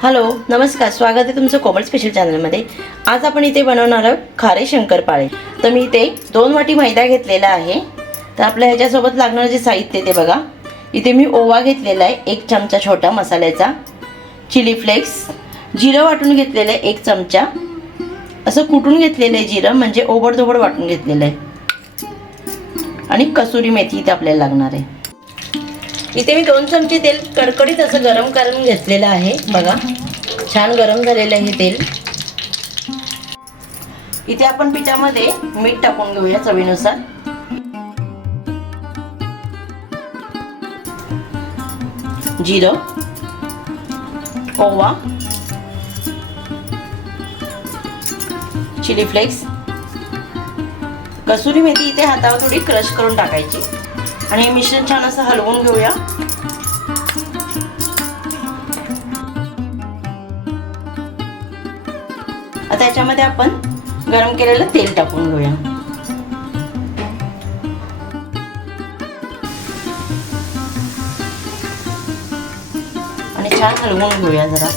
Hello नमस्कार, स्वागत आहे तुमचं कोमल स्पेशल चॅनलमध्ये। आज आपण इथे बनवणार आहोत खारे शंकरपाळे। तर मी इथे 2 वाटी मैदा घेतलेला आहे। तर आपल्या ह्याच्यासोबत लागणारे जे साहित्य ते बघा। इथे मी ओवा घेतलेला आहे 1 चमचा छोटा मसाल्याचा, चिली फ्लेक्स, जिरं वाटून घेतलेलं आहे 1 चमचा, असं कुटून घेतलेलं आहे जिरं, म्हणजे ओबडधोबड वाटून घेतलेलं आहे, आणि कसुरी मेथी इथे आपल्याला लागणार आहे। इथे मी 2 चमचे तेल कडकडीत असं गरम करून घेतलेलं आहे बघा। छान गरम झालेलं आहे हे तेल। इथे आपण पिठामध्ये मीठ टाकून घेऊया चवीनुसार। जिरं, ओवा, चिली फ्लेक्स, कसुरी मेथी इथे हातावर थोडी क्रश करून टाकायची, आणि हे मिश्रण छान असं हलवून घेऊया। आता याच्यामध्ये आपण गरम केलेलं तेल टाकून घेऊया, आणि छान हलवून घेऊया जरा।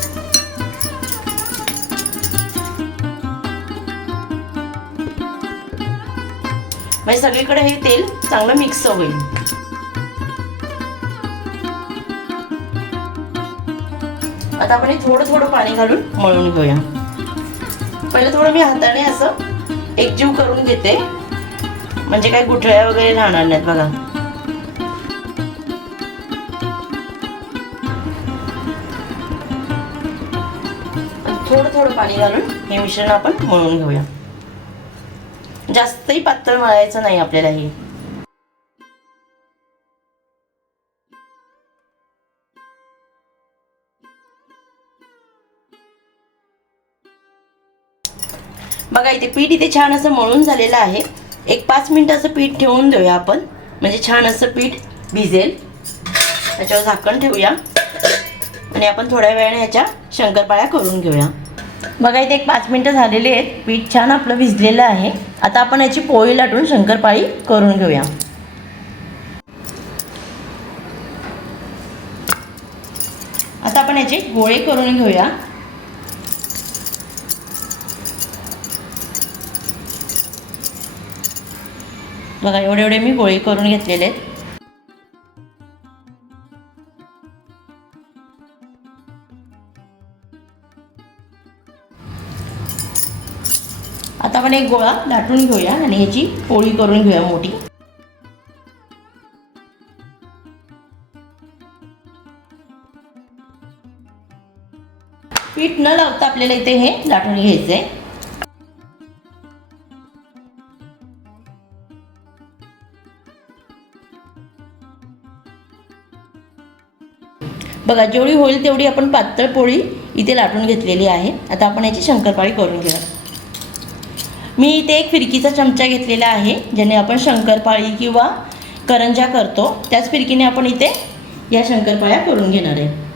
म्हणजे सगळीकडे हे तेल चांगलं मिक्स होईल। आता आपण थोडं थोडं पाणी घालून मळून घेऊया। पहिले थोडं मी हाताने असं एकजीव करून घेते, म्हणजे काही गुठळ्या वगैरे राहणार नाहीत बघा। थोडं थोडं पाणी घालून हे मिश्रण आपण मळून घेऊया। जास्तही पातळ मळायचं नाही आपल्याला हे। बघा इथे पीठ इथे छान असं मळून झालेलं आहे। एक 5 मिनिट असं पीठ ठेवून देऊया आपण, म्हणजे छान असं पीठ भिजेल। त्याच्यावर झाकण ठेवूया, आणि आपण थोड्या वेळाने ह्याच्या शंकरपाळ्या करून घेऊया। बघा इथे एक 5 मिनिटं झालेली आहेत, पीठ छान आपलं भिजलेलं आहे। आता आपण याची पोळी लाटून शंकरपाळी करून घेऊया। आता आपण याचे गोळे करून घेऊया। बघा एवढे एवढे मी गोळे करून घेतलेले आहेत। आता आपण एक गोळा लाटून घेऊया, आणि याची पोळी करून घेऊया मोठी। पीठ न लावता आपल्याला इथे हे लाटून घ्यायचंय। बघा जेवढी होईल तेवढी आपण पातळ पोळी इथे लाटून घेतलेली आहे। आता आपण याची शंकरपाळी करून घेऊया। मी इथे एक फिरकीचा चमचा घेतलेला आहे, ज्याने आपण शंकरपाळी किंवा करंजा करतो, त्याच फिरकीने आपण इथे या शंकरपाळ्या करून घेणार आहे।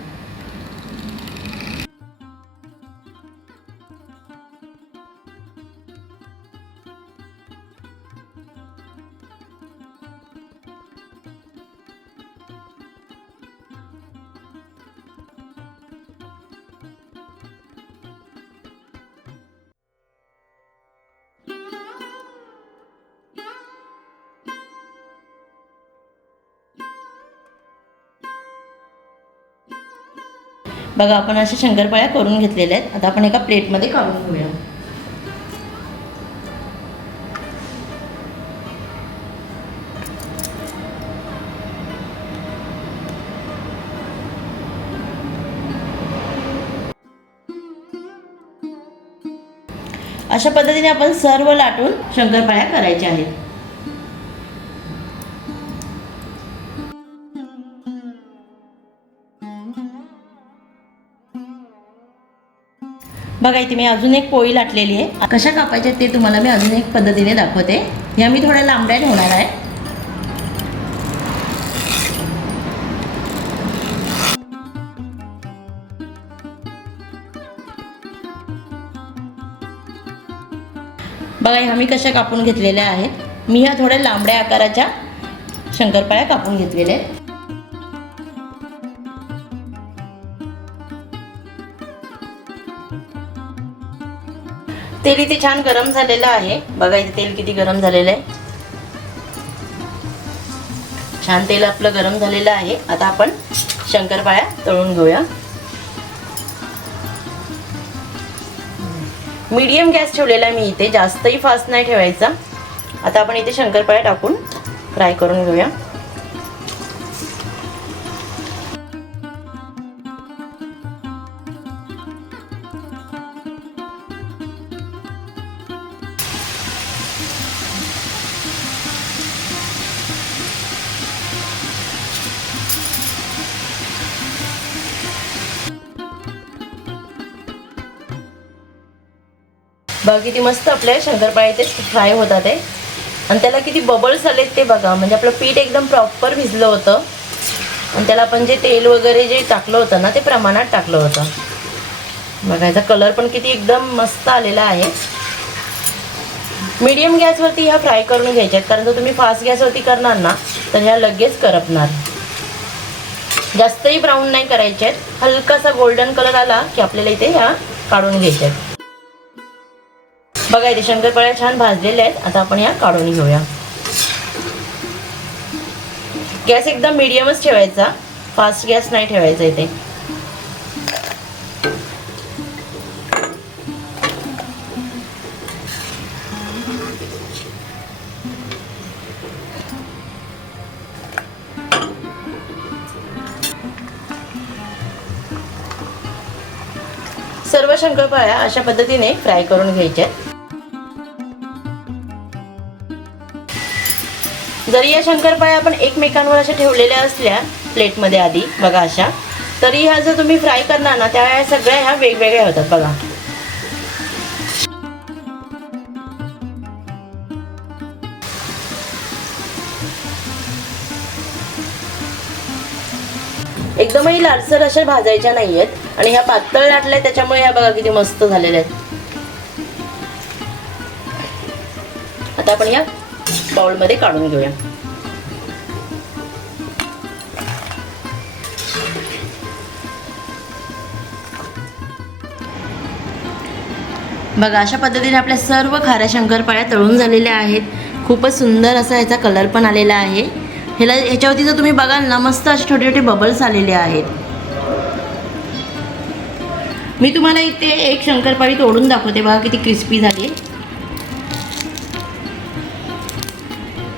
बघा आपण अशा शंकरपाळ्या करून घेतलेल्या आहेत। आता आपण एका प्लेटमध्ये काढून घेऊया। अशा पद्धतीने आपण सर्व लाटून शंकरपाळ्या करायच्या आहेत। बघा इथे मी अजून एक पोळी लाटलेली आहे। कशा कापायच्या ते तुम्हाला मी अजून एक पद्धतीने दाखवते। या मी थोड्या लांबड्या ठेवणार आहे। बघा ह्या मी कशा कापून घेतलेल्या आहेत। मी ह्या थोड्या लांबड्या आकाराच्या शंकरपाळ्या कापून घेतलेल्या आहेत। तेल इथे छान गरम झालेलं आहे बघा, इथे तेल किती गरम झालेलं आहे. छान तेल आपलं गरम झालेलं आहे. आता आपण शंकरपाळ्या तळून घेऊया. मीडियम गॅस ठेवलेला आहे मी इथे, जास्तही फास्ट नाही ठेवायचा. आता आपण इथे शंकरपाळ्या टाकून फ्राय करून घेऊया. बघा किती मस्त आपल्या शंकरपाळे इथे फ्राय होतात आहे. आणि त्याला किती बबल्स आलेत ते बघा. म्हणजे आपलं पीठ एकदम प्रॉपर भिजलं होतं आणि त्याला आपण जे तेल वगैरे जे टाकलं होतं ना ते प्रमाणात टाकलं होतं. बघा याचा कलर पण किती एकदम मस्त आलेला आहे. मीडियम गॅसवरती ह्या फ्राय करून घ्यायच्या आहेत, कारण जर तुम्ही फास्ट गॅसवरती करणार ना तर ह्या लगेच करपणार. जास्तही ब्राऊन नाही करायचे आहेत. हलकासा गोल्डन कलर आला की आपल्याला इथे ह्या काढून घ्यायच्या आहेत. बघा इथे शंकरपाळ्या छान भाजलेल्या आहेत. आता आपण या काढून घेऊया. गॅस एकदम मीडियमच ठेवायचा, फास्ट गॅस नाही ठेवायचा इथे. सर्व शंकरपाळ्या अशा पद्धतीने फ्राय करून घ्यायच्या. जरी या शंकरपाळ्या आपण एकमेकांवर अशा ठेवलेल्या असल्या प्लेटमध्ये आधी बघा अशा, तरी ह्या जर तुम्ही फ्राय करणार ना त्या सगळ्या ह्या वेगवेगळ्या होतात बघा. एकदमही लालसर अशा भाजायच्या नाहीयेत. आणि ह्या पातळ लाटल्या त्याच्यामुळे ह्या बघा किती मस्त झालेल्या आहेत. आता आपण या बाउलमध्ये काढून घेऊया. बघा अशा पद्धतीने आपल्या सर्व खाऱ्या शंकरपाळ्या तळून झालेल्या आहेत. खूपच सुंदर असा याचा कलर पण आलेला आहे. ह्याच्यावरती जर तुम्ही बघाल ना मस्त असे छोटे छोटे बबल्स आलेले आहेत. मी तुम्हाला इथे एक शंकरपाळी तोडून दाखवते बघा किती क्रिस्पी झाली.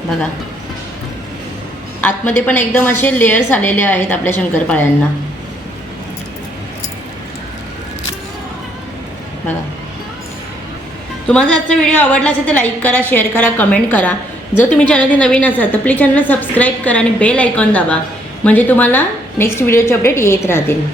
बघा आतमध्ये पण एकदम असे लेयर्स आलेले आहेत आपल्या शंकरपाळ्यांना. बघा तुम्हाला आजचा व्हिडिओ आवडला असेल तर लाईक करा, शेअर करा, कमेंट करा. जर तुम्ही चॅनलवर नवीन असाल तर प्लीज चॅनलला सबस्क्राईब करा आणि बेल आयकॉन दाबा, म्हणजे तुम्हाला नेक्स्ट व्हिडिओचे अपडेट येत राहतील.